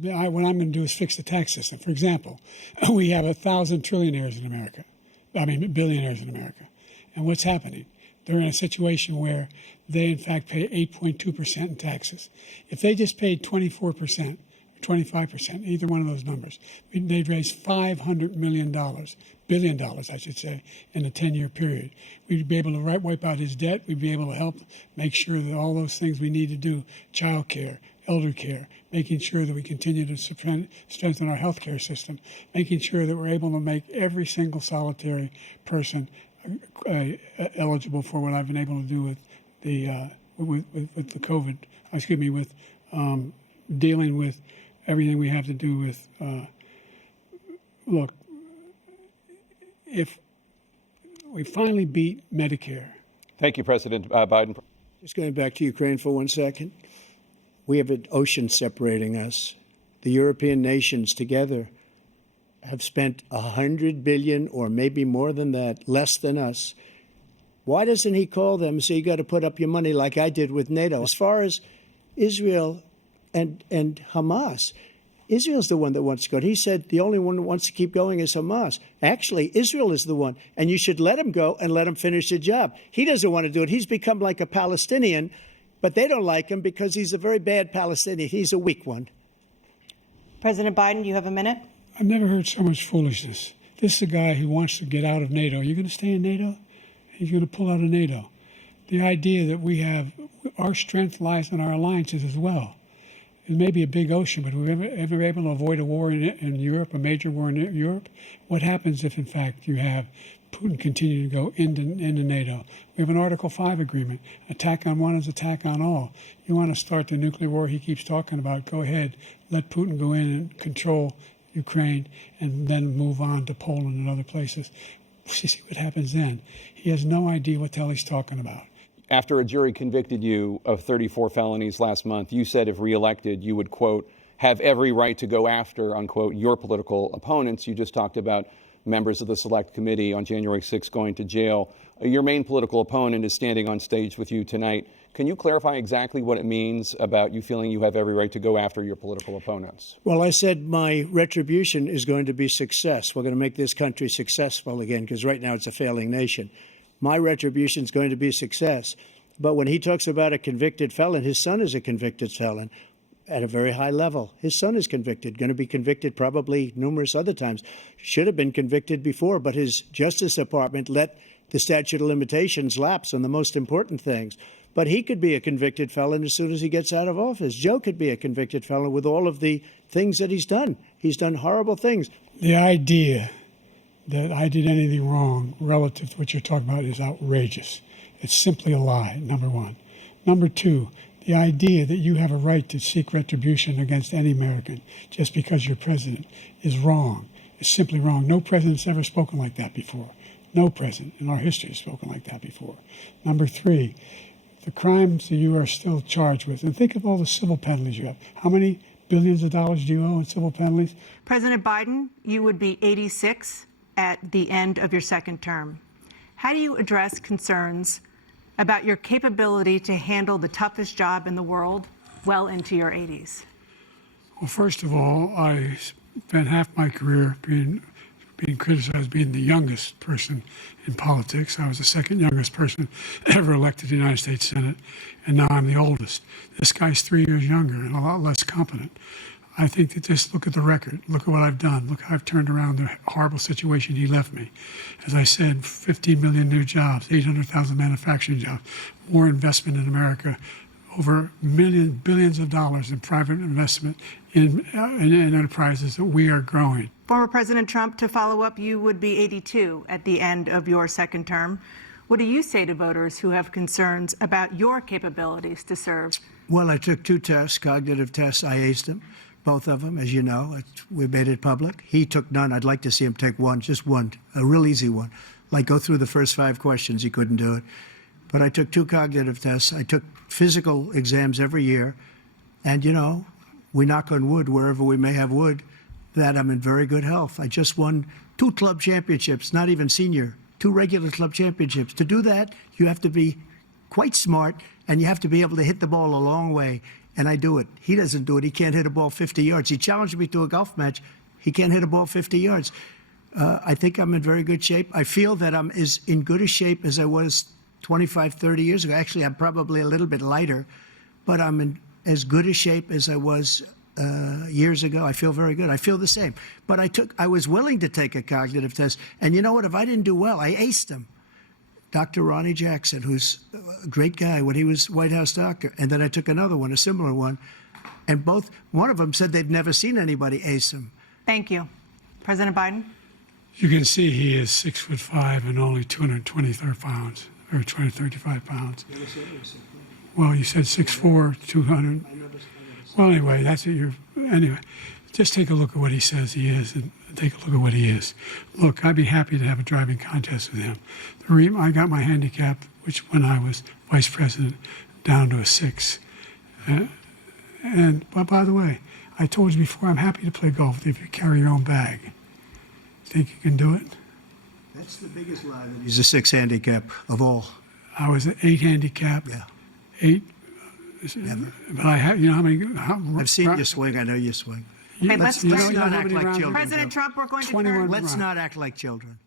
what I'm going to do is fix the tax system. For example, we have 1,000 trillionaires in America. Billionaires in America. And what's happening? They're in a situation where they, in fact, pay 8.2% in taxes. If they just paid 24%, 25%, either one of those numbers, they'd raise $500 billion, I should say, in a 10-year period. We'd be able to wipe out his debt. We'd be able to help make sure that all those things we need to do, child care, elder care, making sure that we continue to strengthen our health care system, making sure that we're able to make every single solitary person eligible for what I've been able to do with the COVID, with dealing with everything we have to do with, look, if we finally beat Medicare. Thank you, President Biden. Just going back to Ukraine for 1 second. We have an ocean separating us. The European nations together have spent $100 billion, or maybe more than that, less than us. Why doesn't he call them and say, you got to put up your money like I did with NATO? As far as Israel and Hamas, Israel's the one that wants to go. He said the only one that wants to keep going is Hamas. Actually, Israel is the one, and you should let him go and let him finish the job. He doesn't want to do it. He's become like a Palestinian, but they don't like him because he's a very bad Palestinian. He's a weak one. President Biden, you have a minute. I've never heard so much foolishness. This is a guy who wants to get out of NATO. You're going to stay in NATO? He's going to pull out of NATO. The idea that we have, our strength lies in our alliances as well. It may be a big ocean, but we're ever able to avoid a war in Europe, a major war in Europe? What happens if, in fact, you have Putin continue to go into NATO? We have an Article 5 agreement. Attack on one is attack on all. You want to start the nuclear war he keeps talking about, go ahead. Let Putin go in and control Ukraine and then move on to Poland and other places. See what happens then. He has no idea what the hell he's talking about. After a jury convicted you of 34 felonies last month, you said if reelected, you would, quote, have every right to go after, unquote, your political opponents. You just talked about members of the Select Committee on January 6th going to jail. Your main political opponent is standing on stage with you tonight. Can you clarify exactly what it means about you feeling you have every right to go after your political opponents? Well, I said my retribution is going to be success. We're going to make this country successful again, because right now it's a failing nation. My retribution is going to be success. But when he talks about a convicted felon, his son is a convicted felon at a very high level. His son is convicted, going to be convicted probably numerous other times. Should have been convicted before, but his Justice Department let the statute of limitations lapse on the most important things. But he could be a convicted felon as soon as he gets out of office. Joe could be a convicted felon with all of the things that he's done. He's done horrible things. The idea that I did anything wrong relative to what you're talking about is outrageous. It's simply a lie, number one. Number two, the idea that you have a right to seek retribution against any American just because you're president is wrong. It's simply wrong. No president's ever spoken like that before. No president in our history has spoken like that before. Number three, the crimes that you are still charged with, and think of all the civil penalties you have. How many billions of dollars do you owe in civil penalties? President Biden, you would be 86 at the end of your second term. How do you address concerns about your capability to handle the toughest job in the world well into your 80s? Well, first of all, I spent half my career being criticized as being the youngest person in politics. I was the second youngest person ever elected to the United States Senate, and now I'm the oldest. This guy's 3 years younger and a lot less competent. I think that just look at the record. Look at what I've done. Look how I've turned around the horrible situation he left me. As I said, 15 million new jobs, 800,000 manufacturing jobs, more investment in America, over billions of dollars in private investment in enterprises that we are growing. Former President Trump, to follow up, you would be 82 at the end of your second term. What do you say to voters who have concerns about your capabilities to serve? Well, I took 2 tests, cognitive tests. I aced them, both of them, as you know. We made it public. He took none. I'd like to see him take one, just one, a real easy one. Like go through the first 5 questions. He couldn't do it. But I took 2 cognitive tests. I took physical exams every year. And, you know, we knock on wood wherever we may have wood, that I'm in very good health. I just won 2 club championships, not even senior, 2 regular club championships. To do that, you have to be quite smart, and you have to be able to hit the ball a long way. and I do it. He doesn't do it. He can't hit a ball 50 yards. He challenged me to a golf match. He can't hit a ball 50 yards. I think I'm in very good shape. I feel that I'm as in good a shape as I was 25, 30 years ago. Actually, I'm probably a little bit lighter, but I'm in as good a shape as I was years ago. I feel very good. I feel the same. But I was willing to take a cognitive test. And you know what? If I didn't do well, I aced him. Dr. Ronnie Jackson, who's a great guy when he was White House doctor. And then I took another one, a similar one. And one of them said they've never seen anybody ace him. Thank you. President Biden? You can see he is 6'5" and only 223 pounds, or 235 pounds. Well, you said 6'4", 200. Well, anyway, that's what anyway, just take a look at what he says he is and take a look at what he is. Look, I'd be happy to have a driving contest with him. The reason I got my handicap, which when I was vice president, down to a 6. But by the way, I told you before, I'm happy to play golf if you carry your own bag. Think you can do it? That's the biggest lie. He's a 6 handicap of all. I was an 8 handicap. Yeah. 8. Never. But I have, you know how many? I've seen you swing. I know you swing. Hey, let's not not act like children. President Trump, we're going to 21 turn. Let's not act like children.